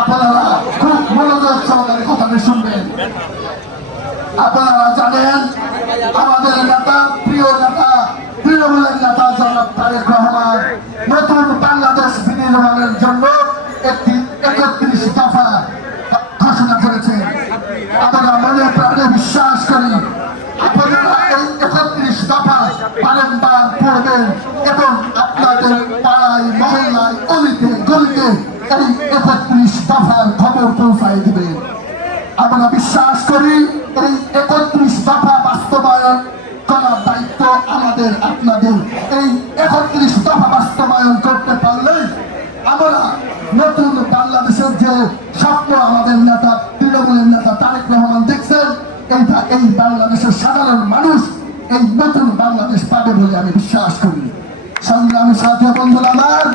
আপনারা খুব মনোযোগ সহকারে কথাটি শুনবেন। আপনারা জানেন আমাদের নেতা, প্রিয় নেতা, তৃণমূলের নেতা জনাব তারেক রহমান নতুন বাংলাদেশ বিনির্মাণের জন্য একটি ৩১ দফা ঘোষণা করেছেন। আমরা মনে প্রাণে বিশ্বাস করি আপনারা এই ৩১ দফা বারংবার পড়বেন এবং আপনাদের পাড়ায়, মহল্লায়, অলিতে গলিতে এই ৩১ দফার খবর পৌঁছায় দিবেন। আমরা বিশ্বাস করি এই ৩১ দফা বাস্তবায়ন করার দায়িত্ব আমাদের, আপনাদের। এই ৩১ দফা বাস্তবায়ন করতে পারলে আমরা নতুন বাংলাদেশের যে স্বপ্ন আমাদের নেতা, তৃণমূলের নেতা তারেক রহমান দেখছেন, এই বাংলাদেশের সাধারণ মানুষ এই নতুন বাংলাদেশ পাবে বলে আমি বিশ্বাস করি। সংগ্রামী সাথী বন্ধুরা আমার,